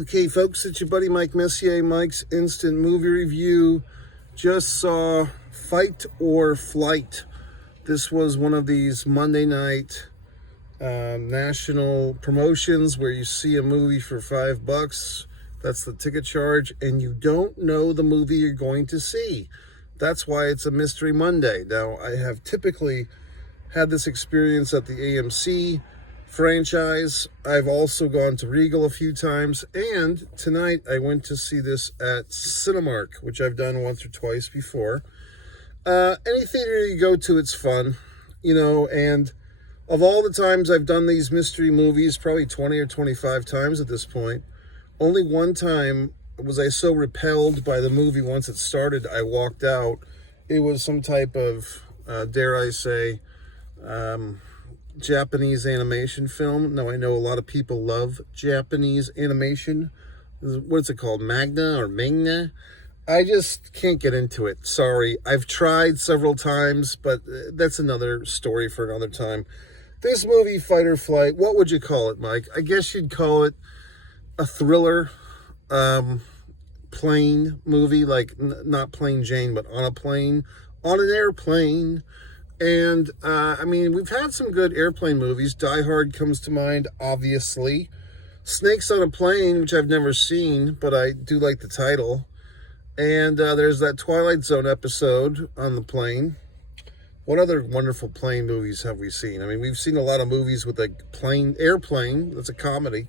Okay, folks, it's your buddy Mike Messier, Mike's Instant Movie Review. Just saw Fight or Flight. This was one of these Monday night national promotions where you see a movie for $5. That's the ticket charge, and you don't know the movie you're going to see. That's why it's a Mystery Monday. Now, I have typically had this experience at the AMC franchise. I've also gone to Regal a few times, and tonight I went to see this at Cinemark, which I've done once or twice before. Any theater you go to, it's fun, and of all the times I've done these mystery movies, probably 20 or 25 times at this point, only one time was I so repelled by the movie once it started, I walked out. It was some type of, dare I say, Japanese animation film. Now, I know a lot of people love Japanese animation. What's it called? Magna or Manga? I just can't get into it. Sorry. I've tried several times, but that's another story for another time. This movie, Fight or Flight, what would you call it, Mike? I guess you'd call it a thriller, plane movie, like not Plain Jane, but on a plane, on an airplane. And, we've had some good airplane movies. Die Hard comes to mind, obviously. Snakes on a Plane, which I've never seen, but I do like the title. And there's that Twilight Zone episode on the plane. What other wonderful plane movies have we seen? We've seen a lot of movies with a airplane. That's a comedy.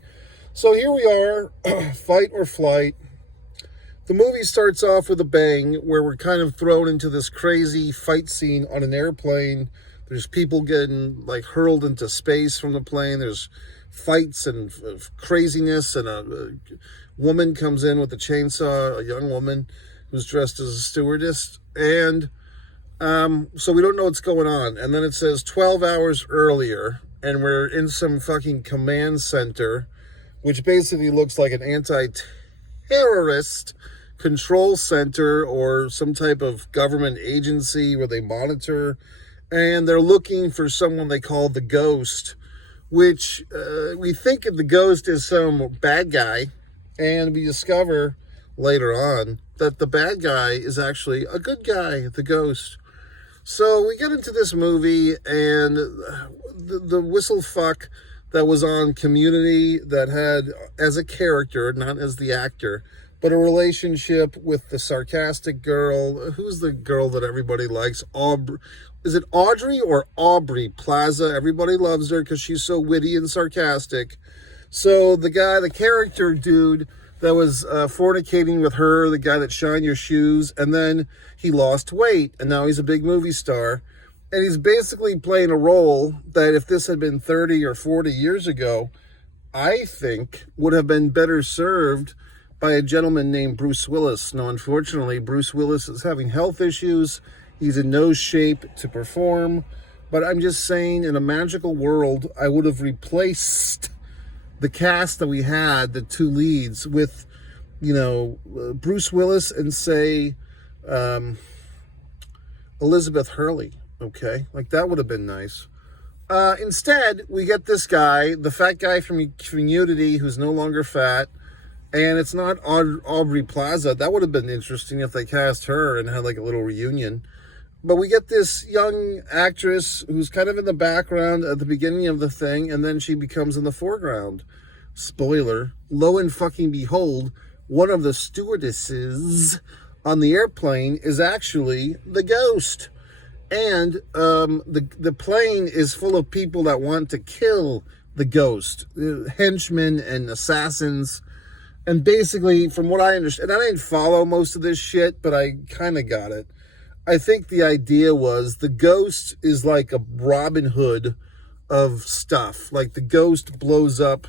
So here we are, Fight or Flight. The movie starts off with a bang where we're kind of thrown into this crazy fight scene on an airplane. There's people getting hurled into space from the plane. There's fights and craziness, and a woman comes in with a chainsaw, a young woman who's dressed as a stewardess. And so we don't know what's going on. And then it says 12 hours earlier, and we're in some fucking command center, which basically looks like an anti-terrorist control center or some type of government agency where they monitor, and they're looking for someone they call the Ghost, which we think of the Ghost as some bad guy, and we discover later on that the bad guy is actually a good guy, the Ghost. So we get into this movie, and the whistle fuck that was on Community, that had, as a character, not as the actor, but a relationship with the sarcastic girl. Who's the girl that everybody likes? Aubrey. Is it Audrey or Aubrey Plaza? Everybody loves her because she's so witty and sarcastic. So the character dude that was fornicating with her, the guy that shined your shoes, and then he lost weight, and now he's a big movie star. And he's basically playing a role that if this had been 30 or 40 years ago, I think would have been better served by a gentleman named Bruce Willis. Now, unfortunately, Bruce Willis is having health issues. He's in no shape to perform. But I'm just saying, in a magical world, I would have replaced the cast that we had, the two leads, with, Bruce Willis and, say, Elizabeth Hurley. Okay? That would have been nice. Instead, we get this guy, the fat guy from Community, who's no longer fat. And it's not Aubrey Plaza. That would have been interesting if they cast her and had a little reunion. But we get this young actress who's kind of in the background at the beginning of the thing, and then she becomes in the foreground. Spoiler, lo and fucking behold, one of the stewardesses on the airplane is actually the Ghost. And the plane is full of people that want to kill the Ghost. Henchmen and assassins. And basically, from what I understand, I didn't follow most of this shit, but I kind of got it. I think the idea was the Ghost is like a Robin Hood of stuff. The Ghost blows up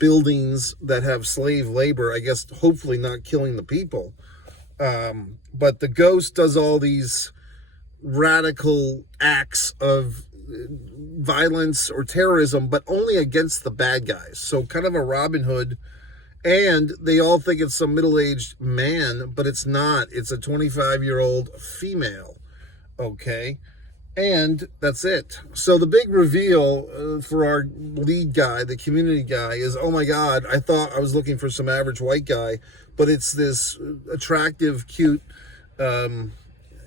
buildings that have slave labor, I guess, hopefully not killing the people. But the Ghost does all these radical acts of violence or terrorism, but only against the bad guys. So kind of a Robin Hood. And they all think it's some middle-aged man, but it's not. It's a 25-year-old female, okay? And that's it. So the big reveal for our lead guy, the community guy, is, oh my God, I thought I was looking for some average white guy, but it's this attractive, cute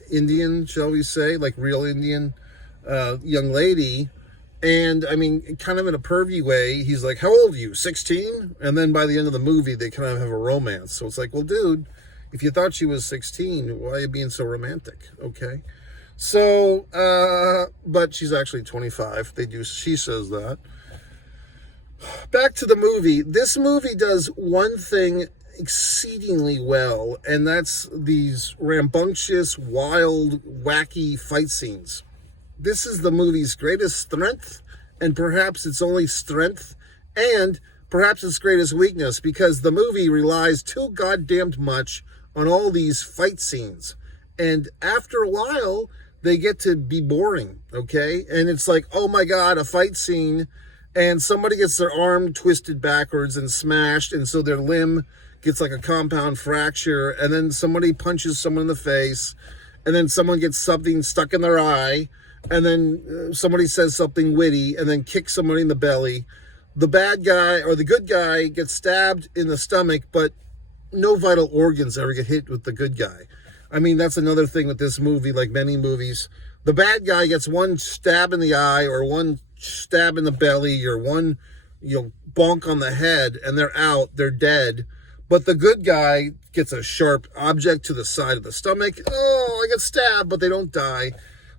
Indian, shall we say, like real Indian young lady. And I mean, kind of in a pervy way, he's like, how old are you, 16? And then by the end of the movie, they kind of have a romance. So it's like, well, dude, if you thought she was 16, why are you being so romantic? Okay. So, but she's actually 25. She says that. Back to the movie. This movie does one thing exceedingly well, and that's these rambunctious, wild, wacky fight scenes. This is the movie's greatest strength, and perhaps its only strength, and perhaps its greatest weakness, because the movie relies too goddamn much on all these fight scenes. And after a while, they get to be boring, okay? And it's like, oh my God, a fight scene, and somebody gets their arm twisted backwards and smashed, and so their limb gets like a compound fracture, and then somebody punches someone in the face, and then someone gets something stuck in their eye, and then somebody says something witty, and then kicks somebody in the belly. The bad guy or the good guy gets stabbed in the stomach, but no vital organs ever get hit with the good guy. I mean, that's another thing with this movie, like many movies. The bad guy gets one stab in the eye or one stab in the belly or one, bonk on the head, and they're out, they're dead. But the good guy gets a sharp object to the side of the stomach. Oh, I get stabbed, but they don't die.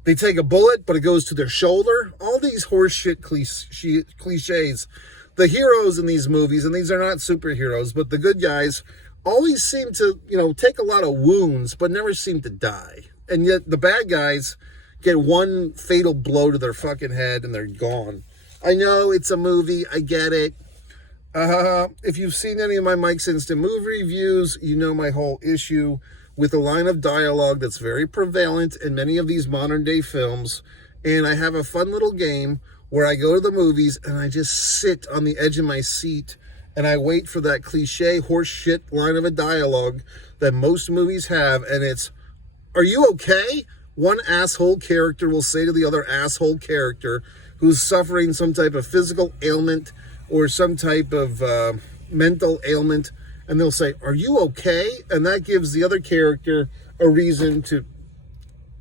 They take a bullet, but it goes to their shoulder. All these horseshit cliches. The heroes in these movies, and these are not superheroes, but the good guys always seem to, take a lot of wounds, but never seem to die. And yet the bad guys get one fatal blow to their fucking head and they're gone. I know it's a movie. I get it. If you've seen any of my Mike's Instant Movie reviews, you know my whole issue with a line of dialogue that's very prevalent in many of these modern day films. And I have a fun little game where I go to the movies and I just sit on the edge of my seat and I wait for that cliche horse shit line of a dialogue that most movies have, and it's, are you okay? One asshole character will say to the other asshole character who's suffering some type of physical ailment or some type of mental ailment, and they'll say, are you okay? And that gives the other character a reason to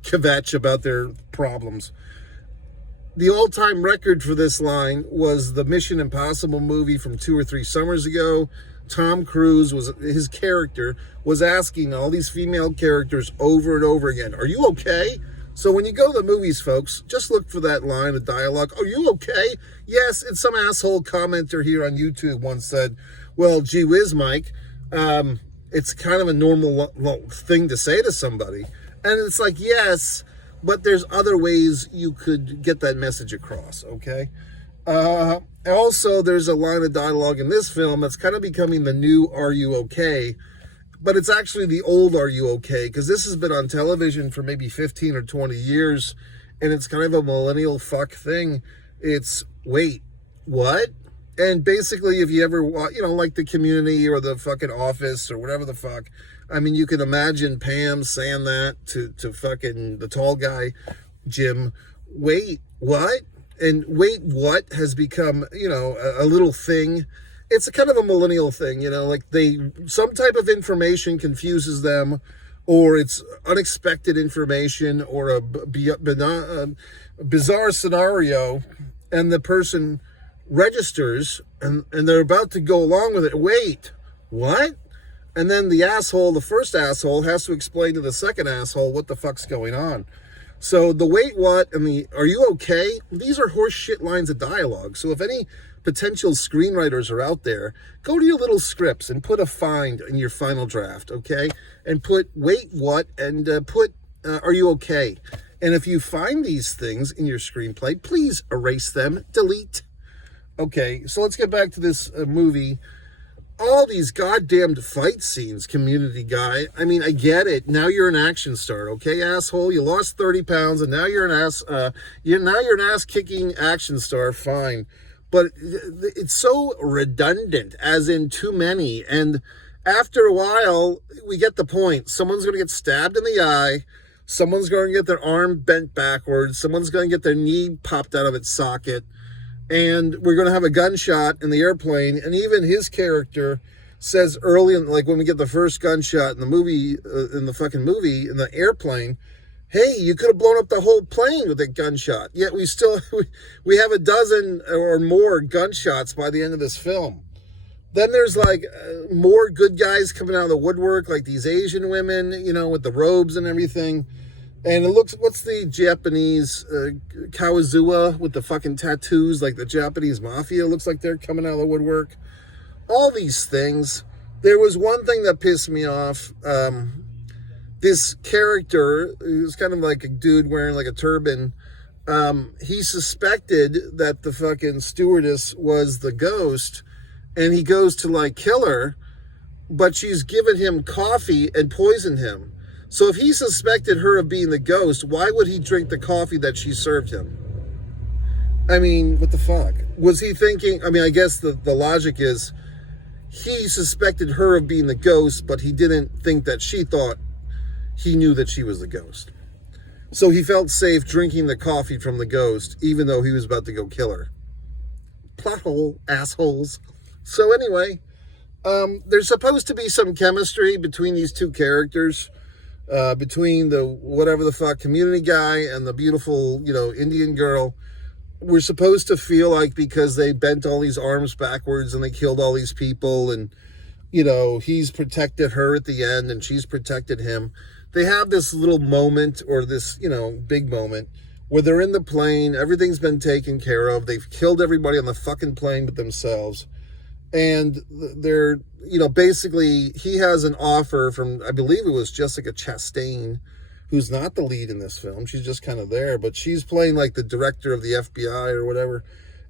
kvetch about their problems. The all-time record for this line was the Mission Impossible movie from 2 or 3 summers ago. Tom Cruise, his character was asking all these female characters over and over again, are you okay? So when you go to the movies, folks, just look for that line of dialogue. Are you okay? Yes, and some asshole commenter here on YouTube once said, well, gee whiz, Mike, it's kind of a normal thing to say to somebody. And it's like, yes, but there's other ways you could get that message across, okay? Also, there's a line of dialogue in this film that's kind of becoming the new Are You Okay? But it's actually the old Are You Okay? Because this has been on television for maybe 15 or 20 years, and it's kind of a millennial fuck thing. It's, wait, what? And basically, if you ever, like The Community or The fucking Office or whatever the fuck, I mean, you can imagine Pam saying that to fucking the tall guy, Jim. Wait, what? And wait, what has become, a little thing. It's a kind of a millennial thing, like some type of information confuses them, or it's unexpected information or a bizarre scenario, and the person registers and they're about to go along with it. Wait, what? And then the first asshole, has to explain to the second asshole what the fuck's going on. So the wait, what, and the are you okay? These are horse shit lines of dialogue. So if any potential screenwriters are out there, go to your little scripts and put a find in your final draft, okay? And put wait, what, and put are you okay? And if you find these things in your screenplay, please erase them, delete. Okay, so let's get back to this movie. All these goddamned fight scenes, community guy. I mean, I get it. Now you're an action star, okay, asshole? You lost 30 pounds, and now you're an ass-kicking action star. Fine, but it's so redundant, as in too many. And after a while, we get the point. Someone's going to get stabbed in the eye. Someone's going to get their arm bent backwards. Someone's going to get their knee popped out of its socket. And we're going to have a gunshot in the airplane. And even his character says early in, like when we get the first gunshot in the movie, in the airplane, hey, you could have blown up the whole plane with a gunshot. Yet we have a dozen or more gunshots by the end of this film. Then there's like more good guys coming out of the woodwork, like these Asian women, with the robes and everything. And it looks, what's the Japanese, Kawazuwa with the fucking tattoos, like the Japanese mafia, looks like they're coming out of the woodwork. All these things. There was one thing that pissed me off. This character, who's kind of like a dude wearing like a turban, he suspected that the fucking stewardess was the ghost, and he goes to like kill her, but she's given him coffee and poisoned him. So if he suspected her of being the ghost, why would he drink the coffee that she served him? I mean, what the fuck? Was he thinking, I guess the logic is he suspected her of being the ghost, but he didn't think that she thought he knew that she was the ghost. So he felt safe drinking the coffee from the ghost, even though he was about to go kill her. Plot hole, assholes. So anyway, there's supposed to be some chemistry between these two characters. Between the whatever the fuck community guy and the beautiful, Indian girl. We're supposed to feel like because they bent all these arms backwards and they killed all these people and, he's protected her at the end and she's protected him. They have this little moment or this, big moment where they're in the plane. Everything's been taken care of. They've killed everybody on the fucking plane but themselves. And they're, basically he has an offer from, I believe it was Jessica Chastain, who's not the lead in this film. She's just kind of there, but she's playing like the director of the FBI or whatever.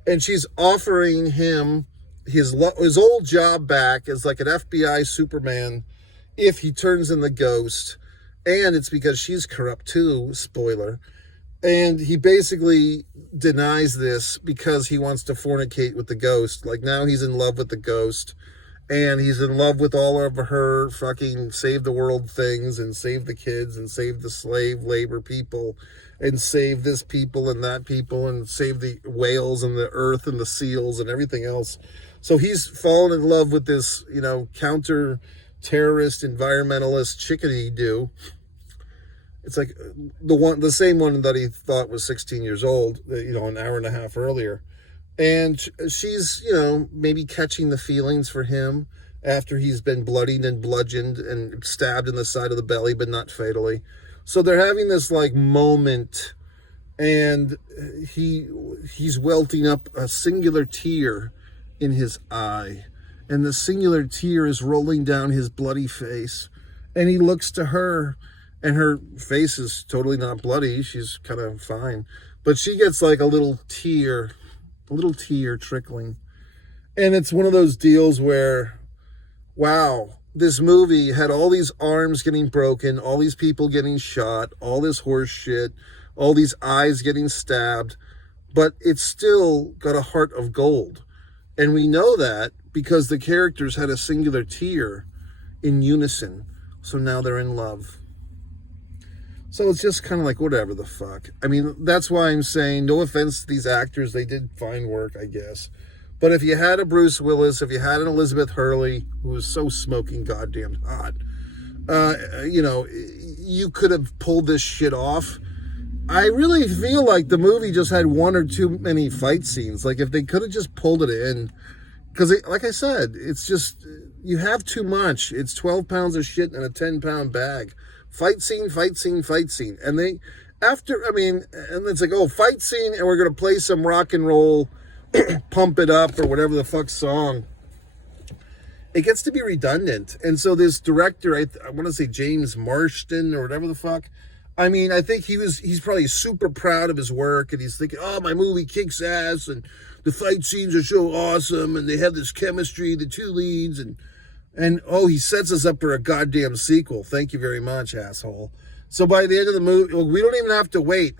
And she's offering him his old job back as like an FBI Superman if he turns in the ghost. And it's because she's corrupt too, spoiler. And he basically denies this because he wants to fornicate with the ghost. Like now he's in love with the ghost. And he's in love with all of her fucking save the world things and save the kids and save the slave labor people and save this people and that people and save the whales and the earth and the seals and everything else. So he's fallen in love with this, counter-terrorist, environmentalist chickadee-do. It's like the same one that he thought was 16 years old, an hour and a half earlier. And she's, maybe catching the feelings for him after he's been bloodied and bludgeoned and stabbed in the side of the belly, but not fatally. So they're having this like moment, and he's welting up a singular tear in his eye. And the singular tear is rolling down his bloody face. And he looks to her, and her face is totally not bloody. She's kind of fine. But she gets like a little tear trickling. And it's one of those deals where, wow, this movie had all these arms getting broken, all these people getting shot, all this horse shit, all these eyes getting stabbed, but it's still got a heart of gold. And we know that because the characters had a singular tear in unison. So now they're in love. So it's just kind of like, whatever the fuck. That's why I'm saying, no offense to these actors, they did fine work, I guess. But if you had a Bruce Willis, if you had an Elizabeth Hurley, who was so smoking goddamn hot, you could have pulled this shit off. I really feel like the movie just had one or too many fight scenes. Like, if they could have just pulled it in. Because, like I said, it's just, you have too much. It's 12 pounds of shit in a 10-pound bag. Fight scene, fight scene, fight scene. And and it's like, fight scene, and we're going to play some rock and roll, pump it up, or whatever the fuck song. It gets to be redundant. And so this director, I want to say James Marston, or whatever the fuck, I think he's probably super proud of his work, and he's thinking, my movie kicks ass, and the fight scenes are so awesome, and they have this chemistry, the two leads, and he sets us up for a goddamn sequel. Thank you very much, asshole. So by the end of the movie, we don't even have to wait.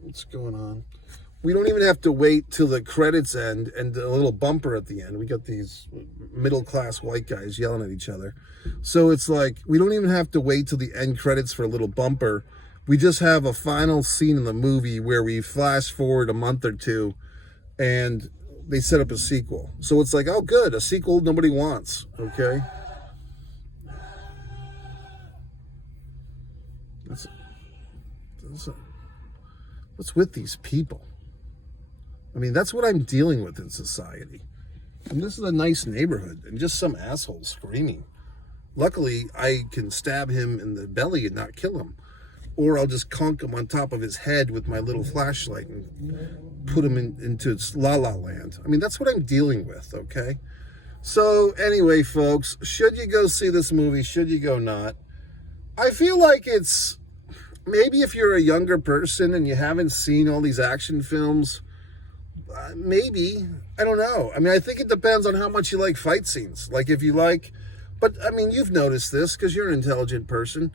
What's going on? we don't even have to wait till the credits end and a little bumper at the end. We got these middle-class white guys yelling at each other. So it's like, we don't even have to wait till the end credits for a little bumper. We just have a final scene in the movie where we flash forward a month or two and they set up a sequel. So it's like, oh, good, a sequel nobody wants, okay? What's with these people? I mean, that's what I'm dealing with in society. And this is a nice neighborhood, and just some asshole screaming. Luckily, I can stab him in the belly and not kill him. Or I'll just conk him on top of his head with my little flashlight and put him into la-la land. I mean, that's what I'm dealing with, okay? So, anyway, folks, should you go see this movie? Should you go not? I feel like it's... Maybe if you're a younger person and you haven't seen all these action films, maybe. I don't know. I mean, I think it depends on how much you like fight scenes. Like, if you like... But, I mean, you've noticed this because you're an intelligent person.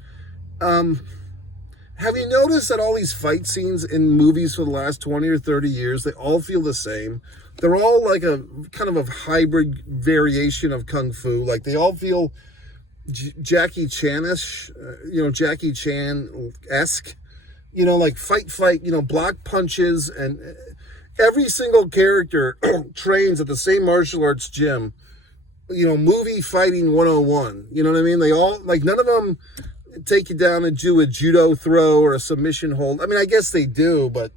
Have you noticed that all these fight scenes in movies for the last 20 or 30 years, they all feel the same? They're all like a kind of a hybrid variation of Kung Fu. Like, they all feel Jackie Chan-ish, Jackie Chan-esque. Like fight, block punches. And every single character trains at the same martial arts gym. Movie fighting 101. You know what I mean? They all, like, none of them take you down and do a judo throw or a submission hold. I mean, I guess they do, but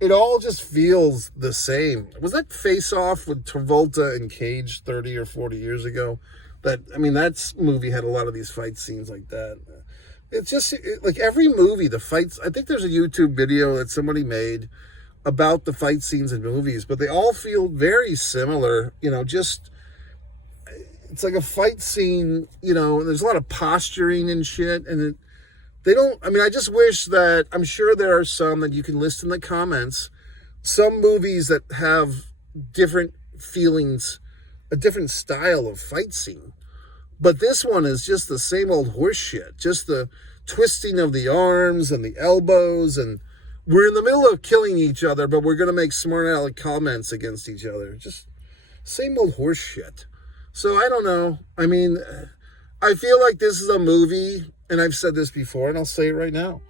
it all just feels the same. Was that Face Off with Travolta and Cage 30 or 40 years ago? That movie had a lot of these fight scenes like that. It's just, like every movie, the fights, I think there's a YouTube video that somebody made about the fight scenes in movies, but they all feel very similar, just... It's like a fight scene, and there's a lot of posturing and shit. And I just wish that, I'm sure there are some that you can list in the comments, some movies that have different feelings, a different style of fight scene. But this one is just the same old horse shit. Just the twisting of the arms and the elbows. And we're in the middle of killing each other, but we're going to make smart aleck comments against each other. Just same old horse shit. So I don't know. I mean, I feel like this is a movie, and I've said this before, and I'll say it right now,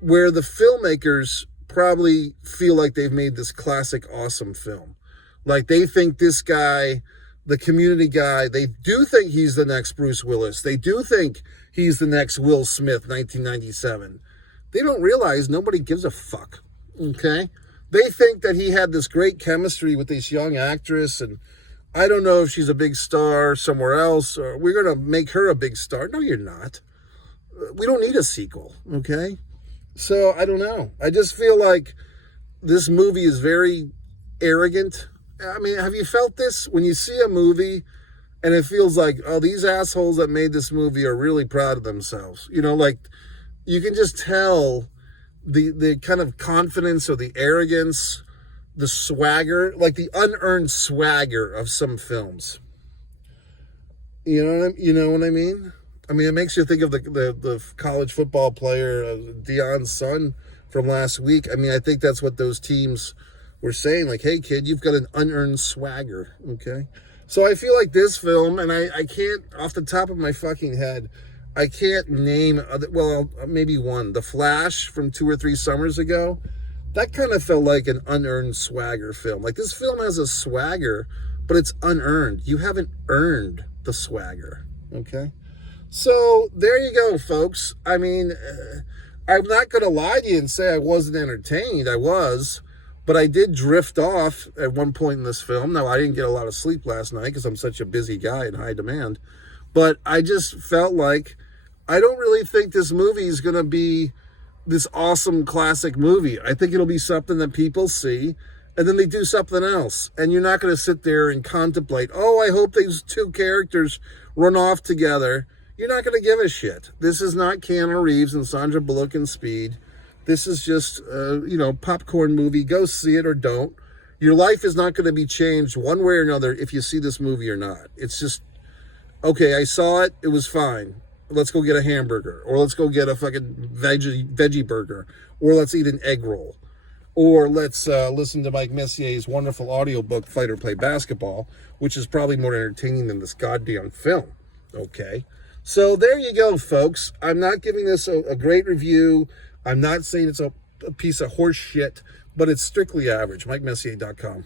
where the filmmakers probably feel like they've made this classic, awesome film. Like, they think this guy, the Community guy, they do think he's the next Bruce Willis. They do think he's the next Will Smith, 1997. They don't realize nobody gives a fuck, okay? They think that he had this great chemistry with this young actress, and I don't know if she's a big star somewhere else, or we're going to make her a big star. No, you're not. We don't need a sequel, okay? So, I don't know. I just feel like this movie is very arrogant. I mean, have you felt this? When you see a movie and it feels like, oh, these assholes that made this movie are really proud of themselves. Like, you can just tell the kind of confidence or the arrogance, the swagger, like the unearned swagger of some films. You know what I mean? I mean, it makes you think of the college football player, Deion's son from last week. I mean, I think that's what those teams were saying. Like, hey, kid, you've got an unearned swagger, okay? So I feel like this film, and I can't, off the top of my fucking head, I can't name, maybe one. The Flash from 2 or 3 summers ago. That kind of felt like an unearned swagger film. Like, this film has a swagger, but it's unearned. You haven't earned the swagger, okay? So, there you go, folks. I mean, I'm not going to lie to you and say I wasn't entertained. I was, but I did drift off at one point in this film. Now, I didn't get a lot of sleep last night because I'm such a busy guy in high demand. But I just felt like I don't really think this movie is going to be this awesome classic movie. I think it'll be something that people see and then they do something else. And you're not going to sit there and contemplate, oh, I hope these two characters run off together. You're not going to give a shit. This is not Keanu Reeves and Sandra Bullock in Speed. This is just, popcorn movie. Go see it or don't. Your life is not going to be changed one way or another if you see this movie or not. It's just, okay, I saw it. It was fine. Let's go get a hamburger, or let's go get a fucking veggie burger, or let's eat an egg roll, Or let's listen to Mike Messier's wonderful audiobook, Fight or Play Basketball, which is probably more entertaining than this goddamn film. Okay? So there you go, folks. I'm not giving this a great review. I'm not saying it's a piece of horse shit, but it's strictly average. MikeMessier.com.